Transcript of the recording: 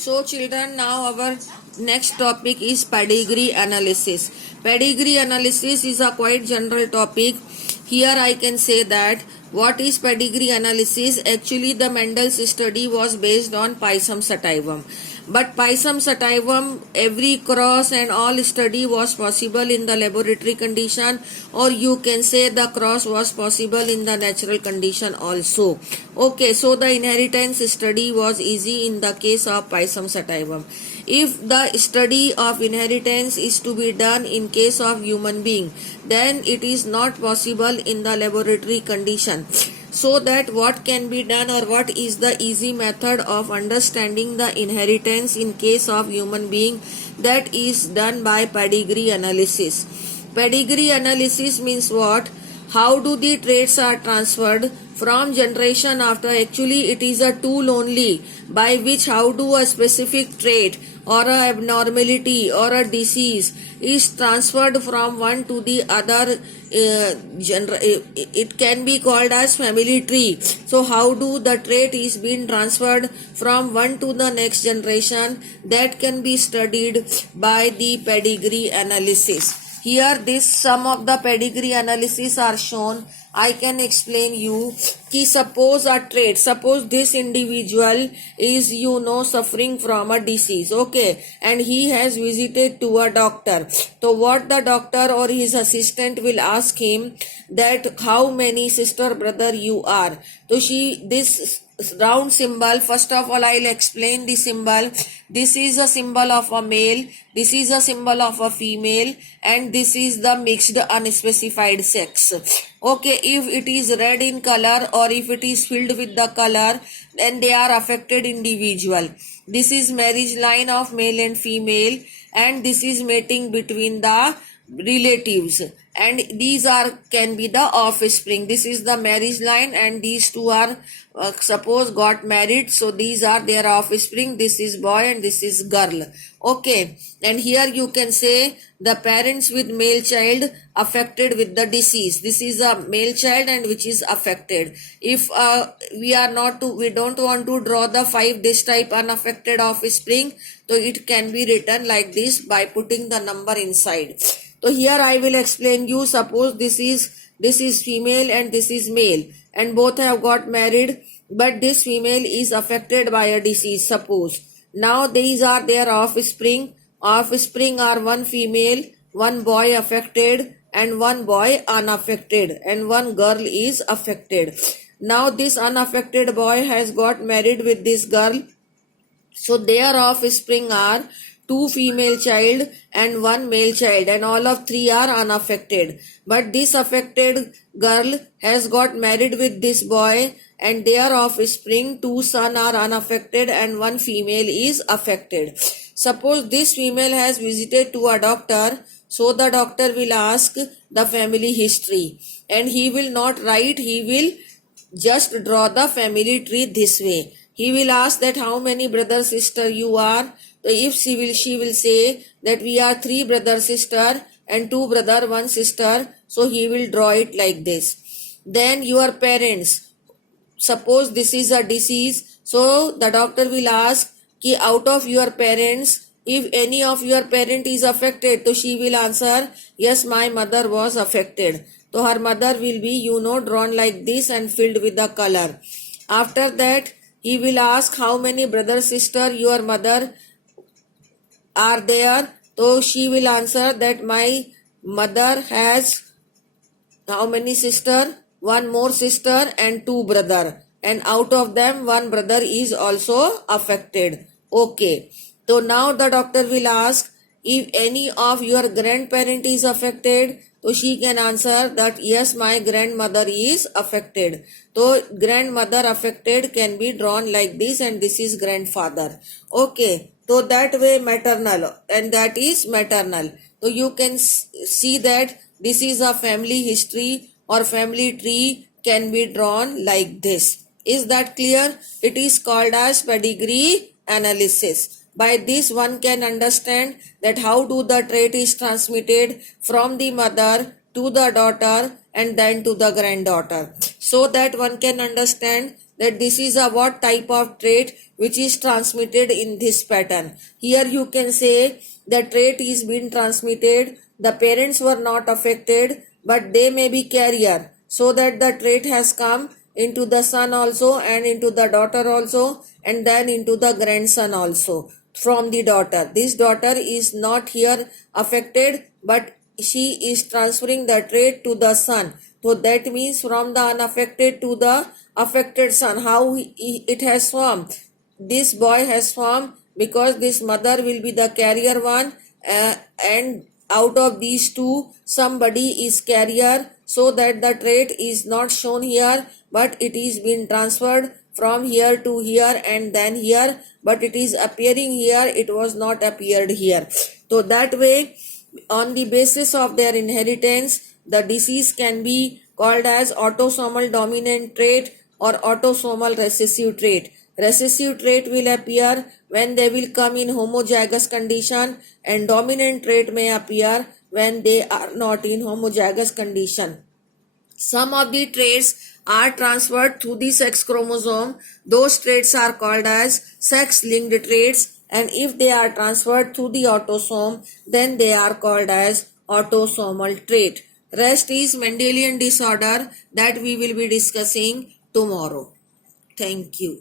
So children, now our next topic is pedigree analysis. Pedigree analysis is a quite general topic. Here I can say that what is pedigree analysis? Actually the Mendel's study was based on Pisum sativum. But Pisum sativum, every cross and all study was possible in the laboratory condition, or you can say the cross was possible in the natural condition also. Okay, so the inheritance study was easy in the case of Pisum sativum. If the study of inheritance is to be done in case of human being, then it is not possible in the laboratory condition. So that what can be done, or what is the easy method of understanding the inheritance in case of human being, that is done by pedigree analysis. Pedigree analysis means what? How do the traits are transferred from generation after? Actually it is a tool only by which how do a specific trait or a abnormality or a disease is transferred from one to the other. It can be called as family tree. So how do the trait is being transferred from one to the next generation? That can be studied by the pedigree analysis. Here this some of the pedigree analysis are shown. I can explain you कि suppose a trait, suppose this individual is suffering from a disease, okay, and he has visited to a doctor. So what the doctor or his assistant will ask him that how many sister brother you are. So this round symbol, first of all I'll explain the symbol. This is a symbol of a male, this is a symbol of a female, and this is the mixed unspecified sex. Okay, if it is red in color or if it is filled with the color, then they are affected individual. This is marriage line of male and female, and this is mating between the relatives, and these are can be the offspring. This is the marriage line, and these two are suppose got married, so these are their offspring. This is boy and this is girl. Okay, and here you can say the parents with male child affected with the disease. This is a male child and which is affected. If we don't want to draw the 5 this type unaffected offspring, so it can be written like this by putting the number inside. So here I will explain you. Suppose this is female and this is male, and both have got married, but this female is affected by a disease. Suppose now these are their offspring. Offspring are one female, one boy affected, and one boy unaffected, and one girl is affected. Now this unaffected boy has got married with this girl, so their offspring are 2 female child and 1 male child, and all of 3 are unaffected. But this affected girl has got married with this boy, and their offspring 2 sons are unaffected and 1 female is affected. Suppose this female has visited to a doctor, so the doctor will ask the family history, and he will not write, he will just draw the family tree this way. He will ask that how many brother sister you are. So if she will say that we are 3 brother sister and 2 brother 1 sister, so he will draw it like this. Then your parents, suppose this is a disease, so the doctor will ask कि out of your parents, if any of your parent is affected, so she will answer yes, my mother was affected. So her mother will be drawn like this and filled with the color. After that he will ask how many brother sister your mother are there. So she will answer that my mother has how many sister? 1 more sister and 2 brother, and out of them 1 brother is also affected. Okay, so now the doctor will ask if any of your grandparent is affected, so she can answer that yes, my grandmother is affected. So grandmother affected can be drawn like this, and this is grandfather. Okay, so that way maternal, and that is maternal. So you can see that this is a family history or family tree can be drawn like this. Is that clear? It is called as pedigree analysis. By this one can understand that how do the trait is transmitted from the mother to the daughter and then to the granddaughter. So that one can understand that this is a what type of trait which is transmitted in this pattern. Here you can say the trait is being transmitted. The parents were not affected, but they may be carrier, so that the trait has come into the son also and into the daughter also and then into the grandson also from the daughter. This daughter is not here affected, but she is transferring the trait to the son. So that means from the unaffected to the affected son. How it has formed? This boy has formed because this mother will be the carrier one, and out of these two somebody is carrier, so that the trait is not shown here, but it is been transferred from here to here and then here, but it is appearing here, it was not appeared here. So that way, on the basis of their inheritance, the disease can be called as autosomal dominant trait or autosomal recessive trait. Recessive trait will appear when they will come in homozygous condition, and dominant trait may appear when they are not in homozygous condition. Some of the traits are transferred through the sex chromosome. Those traits are called as sex-linked traits, and if they are transferred through the autosome, then they are called as autosomal trait. Rest is Mendelian disorder that we will be discussing tomorrow. Thank you.